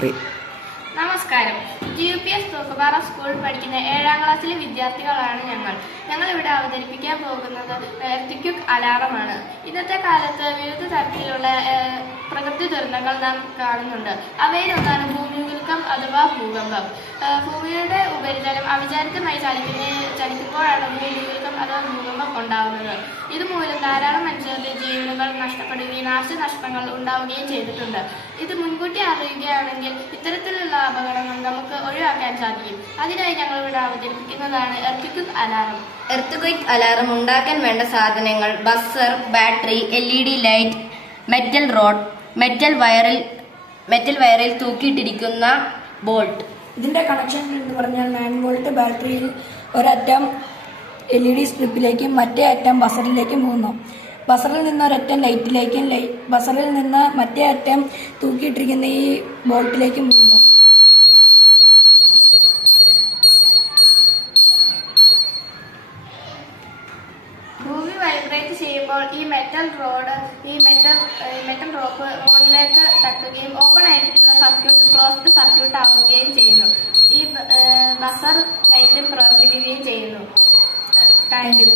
3. നമസ്കാരം. GUPS തൂക്കുപാറ സ്കൂളിൽ പഠിക്കുന്ന 7ാം ക്ലാസ്സിലെ വിദ്യാർത്ഥികളാണ് ഞങ്ങൾ ഇവിടെ അവതരിപ്പിക്കാൻ പോകുന്നത് എർത്തിക്വിക്ക് അലാറമാണ്. ഇന്നത്തെ കാലത്ത് വിവിധ തരത്തിലുള്ള പ്രകൃതി ദുരന്തങ്ങൾ നാം കാണുന്നുണ്ട്. അവയിലൊന്നാണ് ഭൂമികുലുക്കം അഥവാ ഭൂകമ്പം. ഭൂമിയുടെ ഉപരിതലം അവിചാരിതമായി ചലിക്കുമ്പോഴാണ് ഭൂമികുലുക്കം അഥവാ ഭൂകമ്പം ഉണ്ടാകുന്നത്. ഇതുമൂലം ധാരാളം മനുഷ്യരുടെ ജീവനുകൾ നഷ്ടപ്പെടുകയും നാശനഷ്ടങ്ങൾ ഉണ്ടാവുകയും ചെയ്തിട്ടുണ്ട്. ഇത് മുൻകൂട്ടി അറിയുകയാണെങ്കിൽ ഇത്തരത്തിലുള്ള അപകടങ്ങൾ നമുക്ക് ഒഴിവാക്കാൻ സാധിക്കും. അതിനായി ഞങ്ങൾ ഇവിടെ അവതരിപ്പിക്കുന്നതാണ് എർത്തിക്വിക്ക് അലാറം. എർത്തുക്വിക്ക് അലാറം ഉണ്ടാക്കാൻ വേണ്ട സാധനങ്ങൾ: buzzer, battery, LED light, metal road, metal വയറിൽ തൂക്കിയിട്ടിരിക്കുന്ന ബോൾട്ട്. ഇതിന്റെ കണക്ഷൻ എന്ന് പറഞ്ഞാൽ 9 വോൾട്ട് ബാറ്ററിയിൽ ഒരറ്റം LED സ്ട്രിപ്പിലേക്കും മറ്റേ അറ്റം ബസറിലേക്കും പോകുന്നു. ബസറിൽ നിന്ന് ഒരറ്റം ലൈറ്റിലേക്കും ബസറിൽ നിന്ന് മറ്റേ അറ്റം തൂക്കിയിട്ടിരിക്കുന്ന ഈ ബോൾട്ടിലേക്കും പോകുന്നു. ഭൂമി വൈബ്രേറ്റ് ചെയ്യുമ്പോൾ ഈ മെറ്റൽ റോപ്പ് റോഡിലേക്ക് തട്ടുകയും ഓപ്പൺ ആയിട്ടിരുന്ന സർക്യൂട്ട് ക്ലോസ്ഡ് സർക്യൂട്ട് ആവുകയും ചെയ്യുന്നു. ഈ ബസർ ലൈറ്റും പ്രവർത്തിക്കുകയും ചെയ്യുന്നു. Thank you.